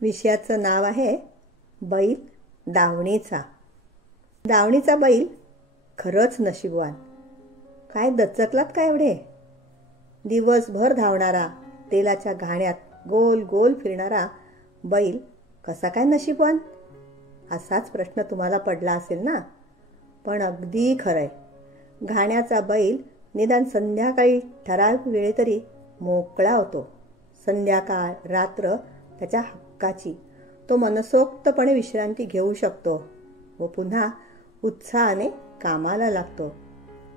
विषयाचं नाव आहे बैल दावणीचा. दावणीचा बैल खरंच नशीबवान. काय दचकलात का एवढे? दिवसभर धावणारा, तेलाच्या घाण्यात गोल गोल फिरणारा बैल कसा काय नशीबवान? असाच प्रश्न तुम्हाला पडला असेल ना? पण अगदी खरंय. घाण्याचा बैल निदान संध्याकाळी ठराविक वेळे तरी मोकळा होतो. संध्याकाळ रात्र त्याच्या हक्काची. तो मनसोक्तपणे विश्रांती घेऊ शकतो व पुन्हा उत्साहाने कामाला लागतो.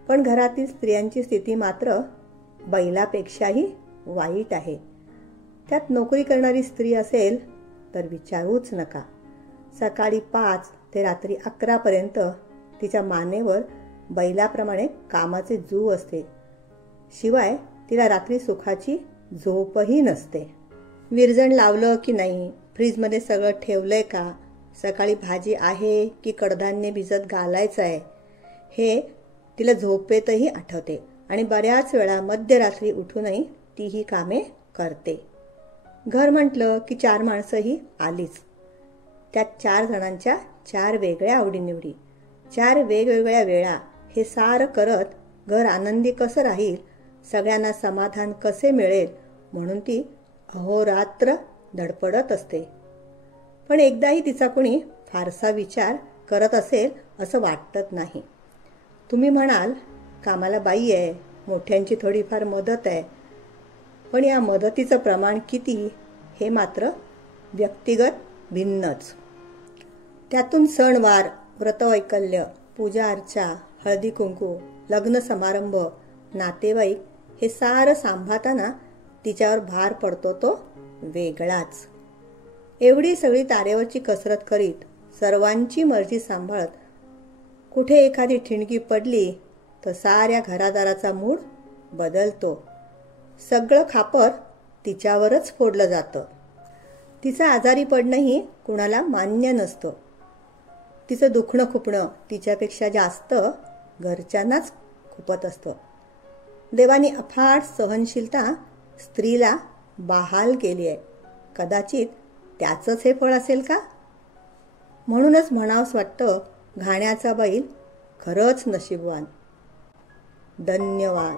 पण घरातील स्त्रियांची स्थिती मात्र बैलापेक्षाही वाईट आहे. त्यात नोकरी करणारी स्त्री असेल तर विचारूच नका. सकाळी 5 ते रात्री 11 पर्यंत तिच्या मानेवर बैलाप्रमाणे कामाचे जू असते. शिवाय तिला रात्री सुखाची झोपही नसते. विरजण लावलं की नाही, फ्रीजमध्ये सगळं ठेवलंय का, सकाळी भाजी आहे की कडधान्य भिजत घालायचं आहे, हे तिला झोपेतही आठवते आणि बऱ्याच वेळा मध्यरात्री उठूनही ती ही कामे करते. घर म्हटलं की 4 माणसंही आलीच. त्यात 4 जणांच्या 4 वेगळ्या आवडीनिवडी, 4 वेगवेगळ्या वेळा. हे सारं करत घर आनंदी कसं राहील, सगळ्यांना समाधान कसे मिळेल म्हणून ती अहोरात्र धडपडत असते. पण एकदाही तिचा कोणी फारसा विचार करत असेल असं वाटत नाही. तुम्ही म्हणाल, कामाला बाई आहे, मोठ्यांची थोडीफार मदत आहे. पण या मदतीचं प्रमाण किती हे मात्र व्यक्तिगत भिन्नच. त्यातून सणवार, व्रतवैकल्य, पूजा अर्चा, हळदी कुंकू, लग्न समारंभ, नातेवाईक हे सारं सांभाळताना तिच्यावर भार पडतो तो वेगळाच. एवढी सगळी तारेवरची कसरत करीत, सर्वांची मर्जी सांभाळत, कुठे एखादी ठिणगी पडली तर साऱ्या घरादाराचा मूड बदलतो. सगळं खापर तिच्यावरच फोडलं जातं. तिचं आजारी पडणंही कुणाला मान्य नसतं. तिचं दुखणं खुपणं तिच्यापेक्षा जास्त घरच्यांनाच खुपत असतं. देवाने अफाट सहनशीलता स्त्रीला बहाल केली आहे. कदाचित त्याचंच हे फळ असेल का? म्हणूनच म्हणावंच वाटतं, घाण्याचा बैल खरंच नशीबवान. धन्यवाद.